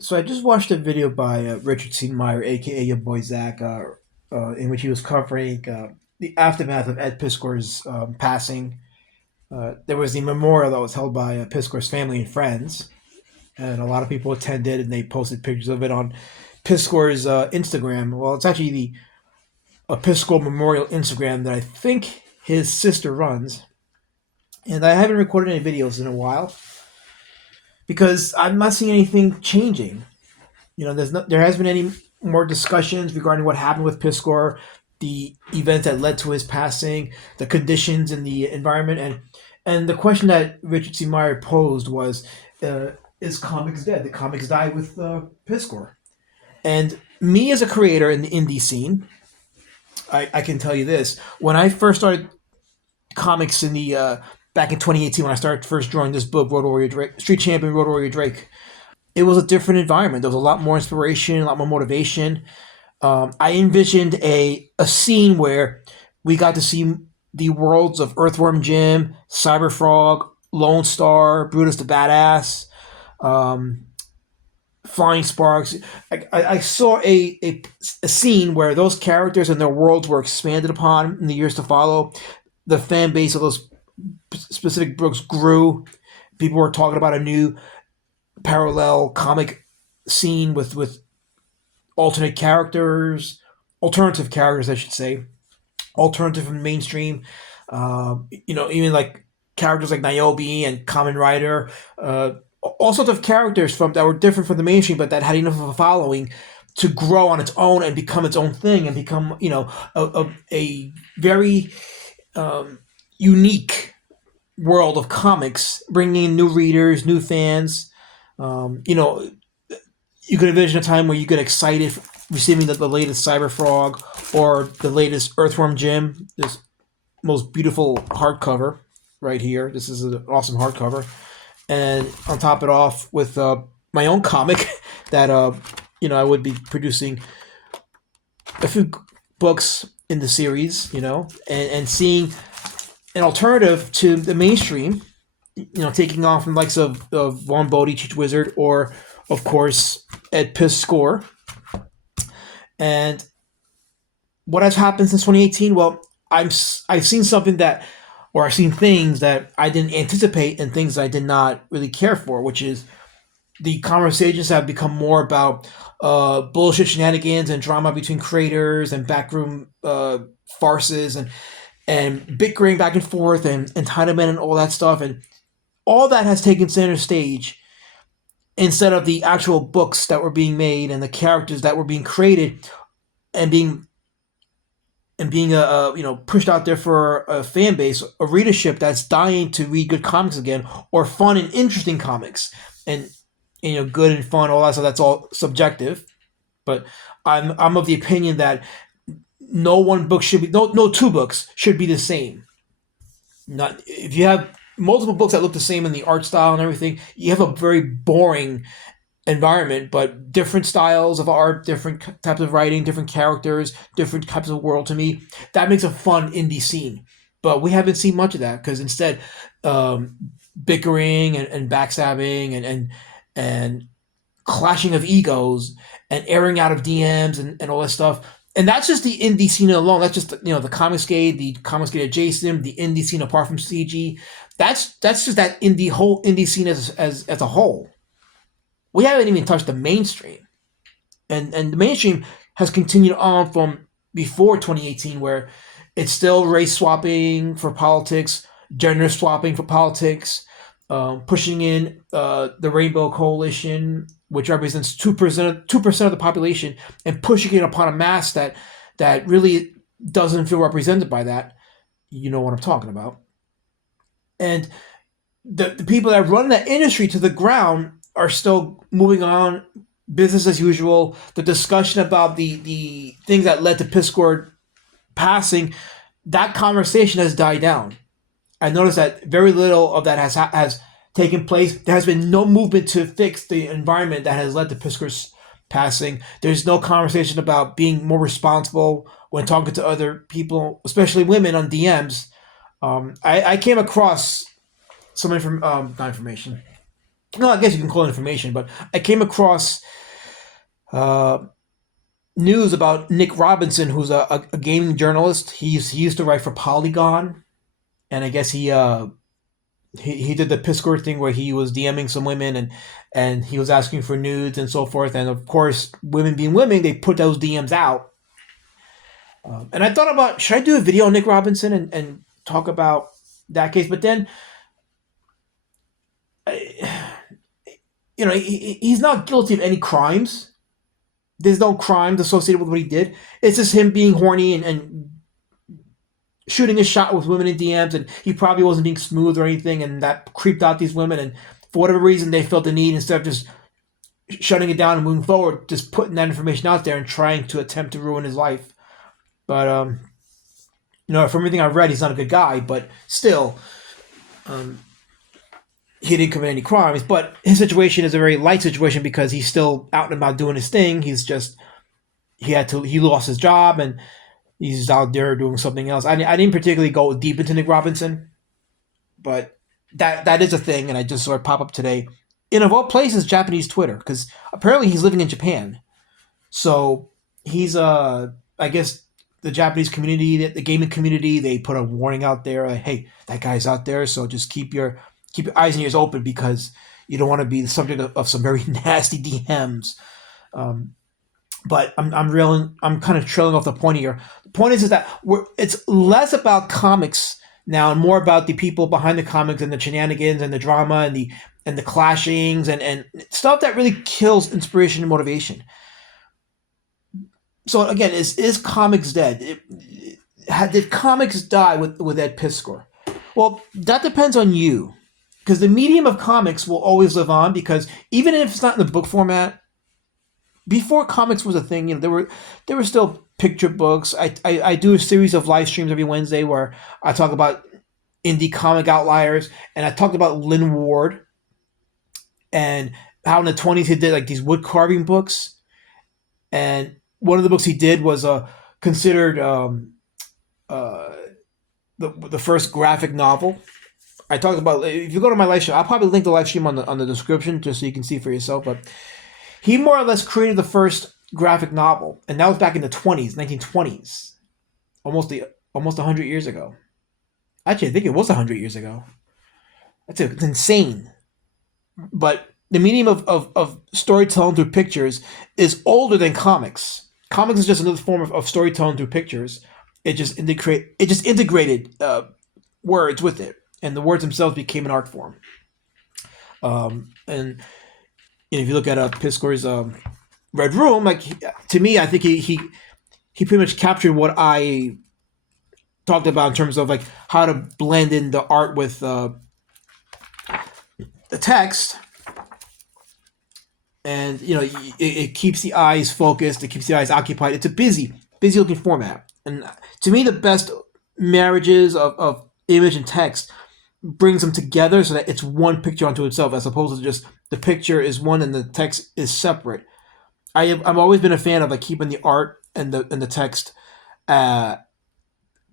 So I just watched a video by Richard C. Meyer, aka your boy Zack, in which he was covering the aftermath of Ed Piskor's passing. There was the memorial that was held by Piskor's family and friends, and a lot of people attended, and they posted pictures of it on Piskor's Instagram. Well, it's actually the Piskor Memorial Instagram that I think his sister runs, and I haven't recorded any videos in a while because I'm not seeing anything changing. There has been any more discussions regarding what happened with Piskor, the events that led to his passing, the conditions in the environment, and the question that Richard C. Meyer posed was, uh, "Is comics dead? Did comics die with Piskor?" And me as a creator in the indie scene, I can tell you this: when I first started comics in the back in 2018, when I started first drawing this book, Road Warrior Drake, Street Champion, Road Warrior Drake, it was a different environment. There was a lot more inspiration, a lot more motivation. I envisioned a scene where we got to see the worlds of Earthworm Jim, Cyberfrog, Lone Star, Brutus the Badass, um, Flying Sparks. I saw a scene where those characters and their worlds were expanded upon in the years to follow. The fan base of those specific books grew. People were talking about a new parallel comic scene with alternate characters, alternative characters, I should say, alternative from mainstream. Even like characters like Niobe and Kamen Rider, all sorts of characters from that were different from the mainstream, but that had enough of a following to grow on its own and become its own thing and become, a very um, unique world of comics, bringing in new readers, new fans. Um, you know, you could envision a time where you get excited receiving the latest Cyber Frog or the latest Earthworm Jim, this most beautiful hardcover right here. This is an awesome hardcover. And on top it off with my own comic that I would be producing a few books in the series, and seeing an alternative to the mainstream, taking off from the likes of Von Bodie, Cheech Wizard, or of course Ed Piskor. And what has happened since 2018? Well, I've seen something that, or I've seen things that I didn't anticipate and things I did not really care for, which is the conversations have become more about bullshit shenanigans and drama between creators and backroom farces and bickering back and forth and entitlement and all that stuff, and all that has taken center stage instead of the actual books that were being made and the characters that were being created and being pushed out there for a fan base, a readership that's dying to read good comics again, or fun and interesting comics, and good and fun, all that stuff. That's all subjective, but I'm of the opinion that no one book should be no two books should be the same. Not if you have multiple books that look the same in the art style and everything, you have a very boring environment, but different styles of art, different types of writing, different characters, different types of world. To me, that makes a fun indie scene. But we haven't seen much of that because instead, um, bickering and backstabbing and clashing of egos and airing out of DMs and all that stuff. And that's just the indie scene alone. That's just the Comicsgate, the Comicsgate adjacent, the indie scene apart from CG. That's just that whole indie scene as a whole. We haven't even touched the mainstream, and the mainstream has continued on from before 2018, where it's still race swapping for politics, gender swapping for politics, pushing in the Rainbow Coalition, which represents 2% of the population, and pushing it upon a mass that really doesn't feel represented by that. You know what I'm talking about. And the people that run that industry to the ground are still moving on, business as usual. The discussion about the things that led to Piskor passing, that conversation has died down. I noticed that very little of that has taken place. There has been no movement to fix the environment that has led to Piskor's passing. There's no conversation about being more responsible when talking to other people, especially women on DMs. I came across some not information. No, I guess you can call it information, but I came across uh, news about Nick Robinson, who's a gaming journalist. He used to write for Polygon, and I guess he did the Piskor thing where he was DMing some women and he was asking for nudes and so forth. And of course, women being women, they put those DMs out. And I thought about, should I do a video on Nick Robinson and talk about that case? But then, he's not guilty of any crimes. There's no crimes associated with what he did. It's just him being horny and shooting a shot with women in DMs, and he probably wasn't being smooth or anything, and that creeped out these women. And for whatever reason, they felt the need, instead of just shutting it down and moving forward, just putting that information out there and trying to attempt to ruin his life. But from everything I've read, he's not a good guy. But still, um, he didn't commit any crimes. But his situation is a very light situation because he's still out and about doing his thing. He lost his job, and he's out there doing something else. I didn't particularly go deep into Nick Robinson, but that is a thing, and I just saw it pop up today. And of all places, Japanese Twitter, because apparently he's living in Japan. So he's I guess the Japanese community, the gaming community, they put a warning out there, like, hey, that guy's out there, so just keep your eyes and ears open because you don't want to be the subject of some very nasty DMs. Um, but I'm kind of trailing off the point here. The point is that it's less about comics now and more about the people behind the comics and the shenanigans and the drama and the clashings and stuff that really kills inspiration and motivation. So again, is comics dead? Did comics die with Ed Piskor? Well, that depends on you, because the medium of comics will always live on. Because even if it's not in the book format, before comics was a thing, there were still picture books. I do a series of live streams every Wednesday where I talk about indie comic outliers, and I talked about Lynn Ward and how in the 20s he did like these wood carving books, and one of the books he did was considered uh, the first graphic novel. I talked about, if you go to my live stream, I'll probably link the live stream on the description just so you can see for yourself. But he more or less created the first graphic novel, and that was back in the 20s, 1920s, almost 100 years ago. Actually, I think it was 100 years ago. It's insane. But the medium of storytelling through pictures is older than comics. Comics is just another form of storytelling through pictures. It just integrated words with it, and the words themselves became an art form. And if you look at Piskor's Red Room, like, to me, I think he pretty much captured what I talked about in terms of like how to blend in the art with the text, and it keeps the eyes focused, it keeps the eyes occupied. It's a busy looking format, and to me, the best marriages of image and text brings them together so that it's one picture unto itself, as opposed to just the picture is one and the text is separate. I've always been a fan of like keeping the art and the text uh,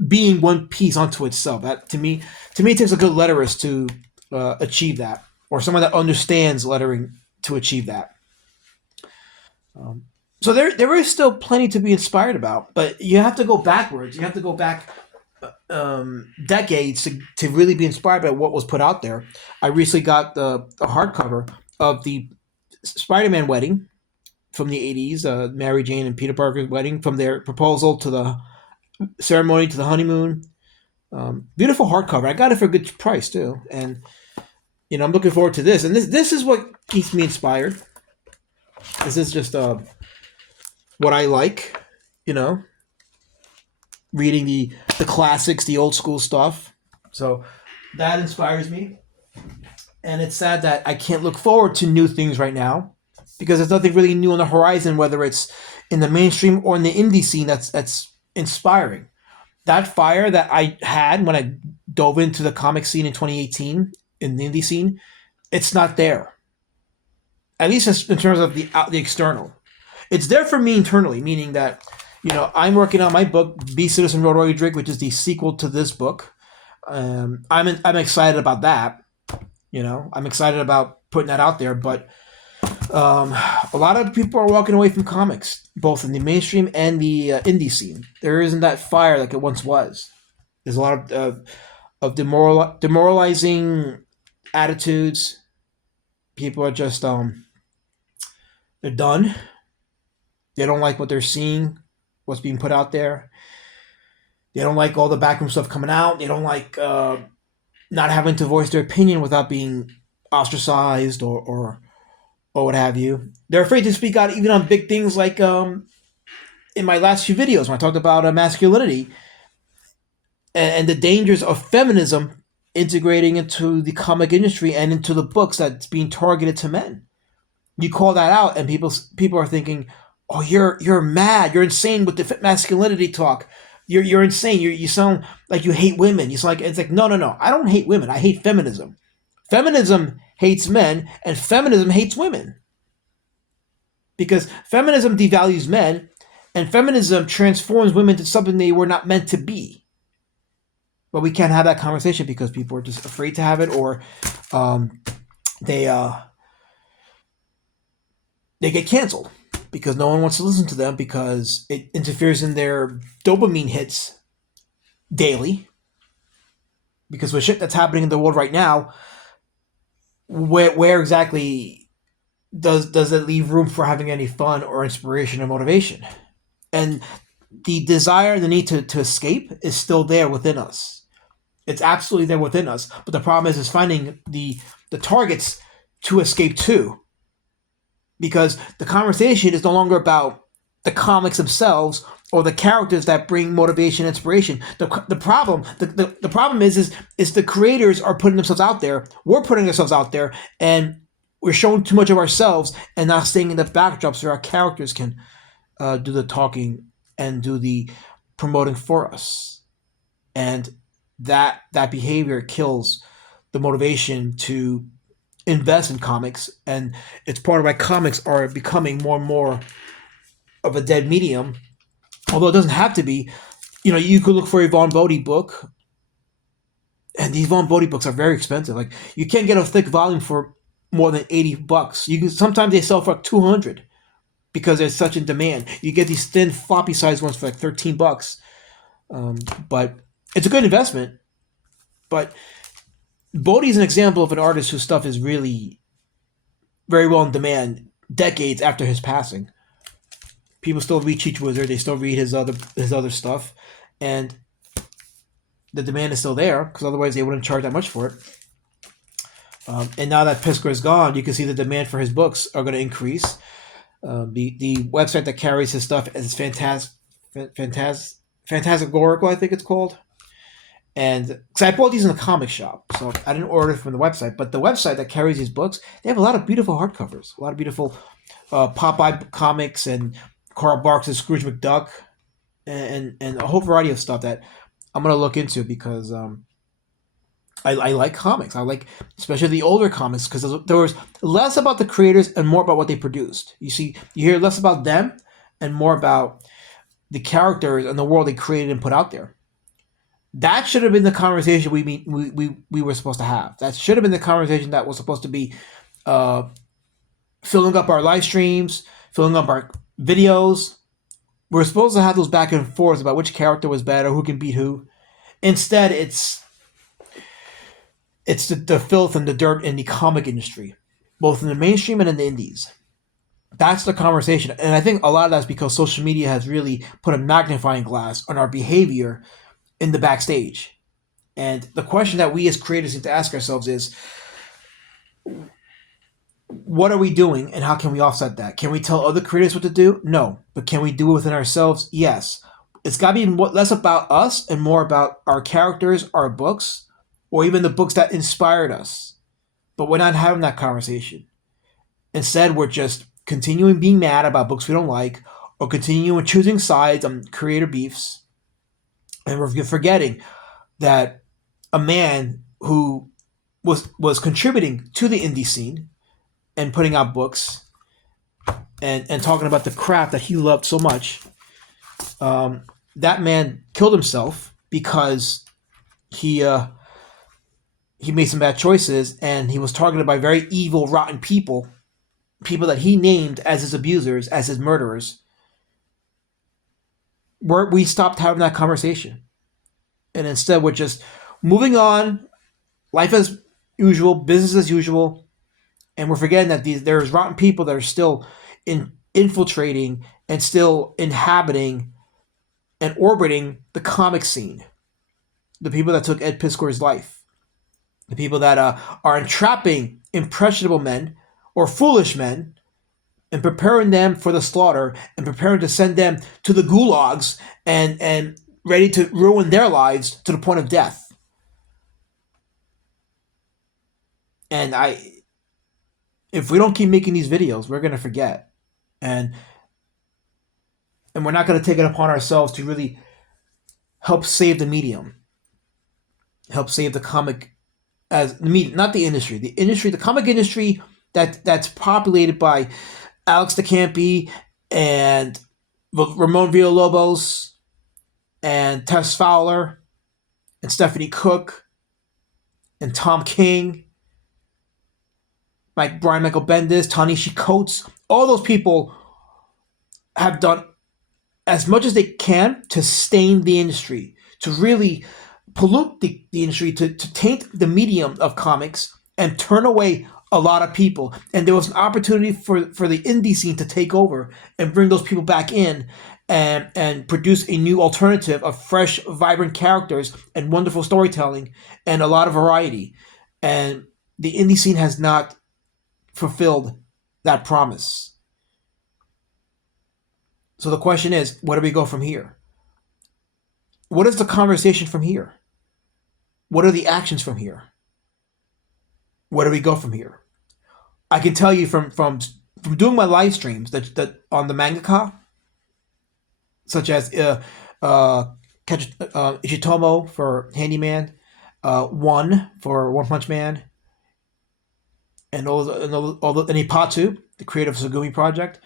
being one piece unto itself. That to me it takes a good letterist to achieve that, or someone that understands lettering to achieve that. So there is still plenty to be inspired about, but you have to go backwards. You have to go back decades to really be inspired by what was put out there. I recently got the hardcover of the Spider-Man wedding from the 80s, Mary Jane and Peter Parker's wedding, from their proposal to the ceremony to the honeymoon. Beautiful hardcover. I got it for a good price too, and I'm looking forward to this. And this is what keeps me inspired. This is just what I like, you know, reading the classics, the old school stuff. So that inspires me. And it's sad that I can't look forward to new things right now because there's nothing really new on the horizon, whether it's in the mainstream or in the indie scene that's inspiring. That fire that I had when I dove into the comic scene in 2018 in the indie scene, it's not there. At least in terms of the external. It's there for me internally, meaning that, I'm working on my book, Be Citizen Roderick, which is the sequel to this book. I'm excited about that. I'm excited about putting that out there. But a lot of people are walking away from comics, both in the mainstream and the indie scene. There isn't that fire like it once was. There's a lot of demoralizing attitudes. People are just they're done. They don't like what they're seeing, what's being put out there. They don't like all the backroom stuff coming out. They don't like not having to voice their opinion without being ostracized or what have you. They're afraid to speak out even on big things like in my last few videos when I talked about masculinity and the dangers of feminism integrating into the comic industry and into the books that's being targeted to men. You call that out, and people are thinking, "Oh, you're mad. You're insane with the masculinity talk. You're insane. You sound like you hate women. You sound like it's like no. I don't hate women. I hate feminism. Feminism hates men, and feminism hates women because feminism devalues men, and feminism transforms women to something they were not meant to be. But we can't have that conversation because people are just afraid to have it, or they get canceled because no one wants to listen to them because it interferes in their dopamine hits daily. Because with shit that's happening in the world right now, where exactly does it leave room for having any fun or inspiration or motivation? And the desire, the need to escape is still there within us. It's absolutely there within us. But the problem is finding the targets to escape to. Because the conversation is no longer about the comics themselves or the characters that bring motivation and inspiration. The problem is the creators are putting themselves out there. We're putting ourselves out there, and we're showing too much of ourselves and not staying in the backdrop so our characters can do the talking and do the promoting for us. And that behavior kills the motivation to invest in comics, and it's part of why comics are becoming more and more of a dead medium. Although it doesn't have to be. You could look for a Vaughn Bodie book, and these Vaughn Bodie books are very expensive. Like, you can't get a thick volume for more than $80. Sometimes they sell for like $200 because there's such in demand. You get these thin floppy size ones for like $13. But it's a good investment. But Bodie is an example of an artist whose stuff is really very well in demand decades after his passing. People still read Cheech Wizard, they still read his other stuff, and the demand is still there because otherwise they wouldn't charge that much for it. And now that Piskor is gone, you can see the demand for his books are going to increase. The website that carries his stuff is Phantasmagorical, I think it's called. And because I bought these in the comic shop, so I didn't order it from the website. But the website that carries these books, they have a lot of beautiful hardcovers, a lot of beautiful Popeye comics and Carl Barks' Scrooge McDuck, and a whole variety of stuff that I'm gonna look into because I like comics. I like especially the older comics because there was less about the creators and more about what they produced. You hear less about them and more about the characters and the world they created and put out there. That should have been the conversation we were supposed to have. That should have been the conversation that was supposed to be filling up our live streams, filling up our videos. We're supposed to have those back and forth about which character was better, who can beat who. Instead, it's the filth and the dirt in the comic industry, both in the mainstream and in the indies. That's the conversation. And I think a lot of that's because social media has really put a magnifying glass on our behavior in the backstage. And the question that we as creators need to ask ourselves is, what are we doing and how can we offset that? Can we tell other creators what to do? No. But can we do it within ourselves? Yes. It's got to be less about us and more about our characters, our books, or even the books that inspired us. But we're not having that conversation. Instead, we're just continuing being mad about books we don't like or continuing choosing sides on creator beefs. And we're forgetting that a man who was contributing to the indie scene and putting out books and talking about the craft that he loved so much, that man killed himself because he he made some bad choices, and he was targeted by very evil, rotten people, people that he named as his abusers, as his murderers. We stopped having that conversation, and instead we're just moving on, life as usual, business as usual, and we're forgetting that there's rotten people that are still infiltrating and still inhabiting and orbiting the comic scene. The people that took Ed Piskor's life, the people that are entrapping impressionable men or foolish men and preparing them for the slaughter and preparing to send them to the gulags and ready to ruin their lives to the point of death. And if we don't keep making these videos, we're gonna forget, and we're not gonna take it upon ourselves to really help save the medium, help save the comic as the media, not the industry, the comic industry that's populated by Alex DeCampi and Ramon Villalobos and Tess Fowler and Stephanie Cook and Tom King, Brian Michael Bendis, Ta-Nehisi Coates. All those people have done as much as they can to stain the industry, to really pollute the industry, to taint the medium of comics and turn away a lot of people. And there was an opportunity for the indie scene to take over and bring those people back in and produce a new alternative of fresh, vibrant characters and wonderful storytelling and a lot of variety. And the indie scene has not fulfilled that promise. So the question is, where do we go from here? What is the conversation from here? What are the actions from here? Where do we go from here? I can tell you from doing my live streams that on the mangaka, such as Ichitomo for Handyman, One for One Punch Man, and Ipatu, the creator of Sugumi Project.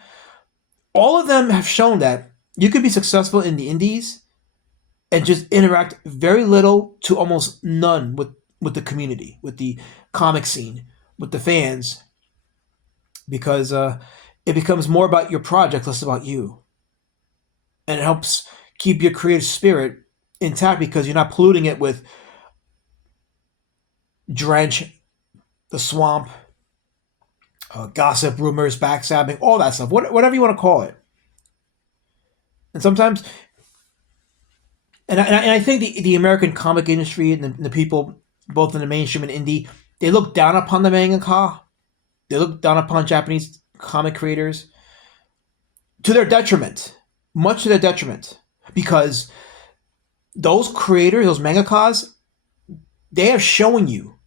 All of them have shown that you could be successful in the indies and just interact very little to almost none with the community, with the comic scene, with the fans, because it becomes more about your project, less about you. And it helps keep your creative spirit intact because you're not polluting it with drench, the swamp, gossip, rumors, backstabbing, all that stuff, whatever you want to call it. And sometimes, and I think the American comic industry and the people, both in the mainstream and indie, they look down upon the mangaka. They look down upon Japanese comic creators to their detriment, much to their detriment, because those creators, those mangakas, they have shown you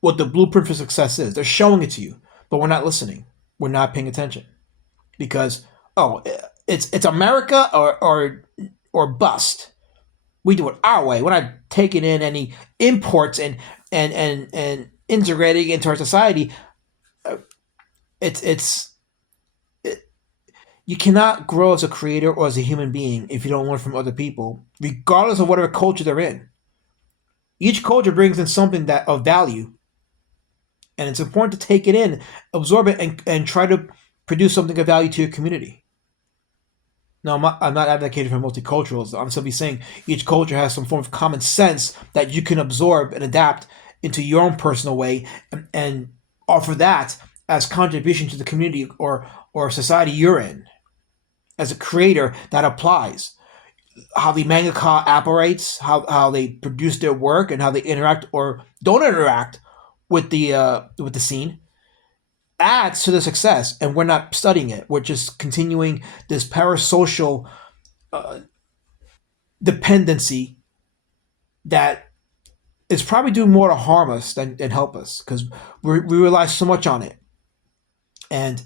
what the blueprint for success is. They're showing it to you, but we're not listening. We're not paying attention because it's America or bust. We do it our way. We're not taking in any imports and integrating into our society. You cannot grow as a creator or as a human being if you don't learn from other people, regardless of whatever culture they're in. Each culture brings in something that of value, and it's important to take it in, absorb it, and try to produce something of value to your community. No, I'm not advocating for multiculturalism. I'm simply saying each culture has some form of common sense that you can absorb and adapt into your own personal way and offer that as contribution to the community or society you're in. As a creator, that applies. How the mangaka operates, how they produce their work, and how they interact or don't interact with the scene adds to the success, and we're not studying it. We're just continuing this parasocial dependency that is probably doing more to harm us than help us because we rely so much on it. And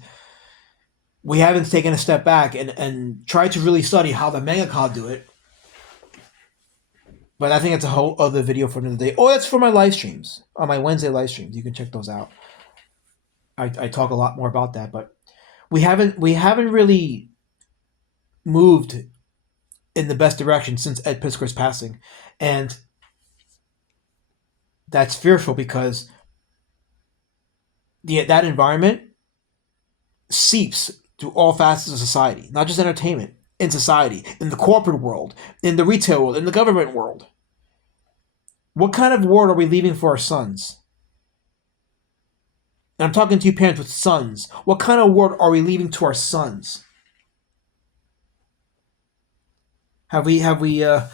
we haven't taken a step back and tried to really study how the mangaka do it. But I think it's a whole other video for another day. Oh, that's for my live streams, on my Wednesday live streams. You can check those out. I talk a lot more about that, but we haven't really moved in the best direction since Ed Piskor's passing, and That's fearful because that environment seeps through all facets of society, not just entertainment, in society, in the corporate world, in the retail world, in the government world. What kind of world are we leaving for our sons? And I'm talking to you parents with sons. What kind of world are we leaving to our sons? Have we thought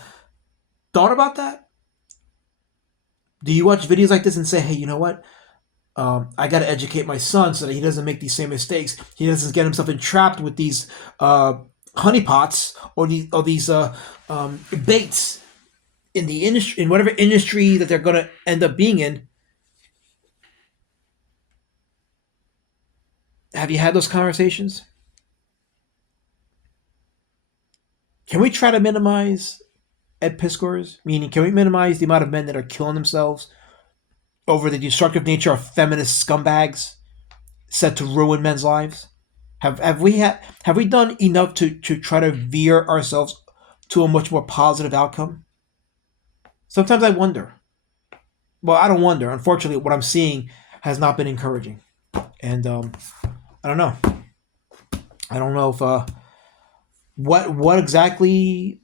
about that? Do you watch videos like this and say, hey, you know what? I got to educate my son so that he doesn't make these same mistakes. He doesn't get himself entrapped with these uh, honeypots or these baits in the industry, in whatever industry that they're going to end up being in. Have you had those conversations? Can we try to minimize Ed Piskors? Meaning, can we minimize the amount of men that are killing themselves over the destructive nature of feminist scumbags set to ruin men's lives? Have we done enough to try to veer ourselves to a much more positive outcome? Sometimes I wonder. Well, I don't wonder. Unfortunately, what I'm seeing has not been encouraging, and I don't know. I don't know if what exactly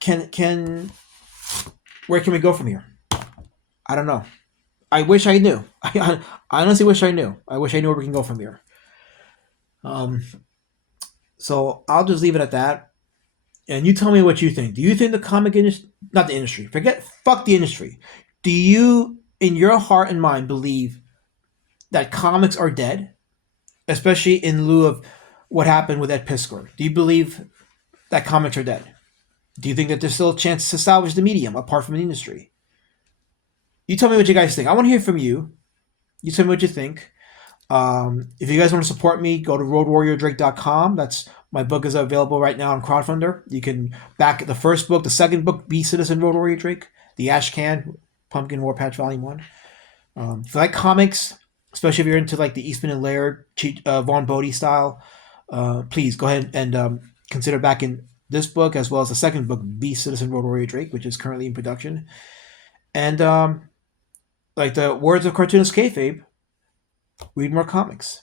can where can we go from here? I don't know. I wish I knew. I honestly wish I knew. I wish I knew where we can go from here. Um, so I'll just leave it at that. And you tell me what you think. Do you think the comic industry, not the industry, forget, fuck the industry. Do you, in your heart and mind, believe that comics are dead, especially in lieu of what happened with Ed Piskor? Do you believe that comics are dead? Do you think that there's still a chance to salvage the medium apart from the industry? You tell me what you guys think. I want to hear from you. You tell me what you think. If you guys want to support me, go to roadwarriordrake.com. That's my book is available right now on crowdfunder. You can back the first book, the second book, Be Citizen Road Warrior Drake, the Ash Can Pumpkin War Patch Volume One. If you like comics, especially if you're into like the Eastman and Laird, Vaughn Bodie style, please go ahead and consider backing this book as well as the second book, Be Citizen Road Warrior Drake, which is currently in production. And like the words of cartoonist kayfabe, read more comics.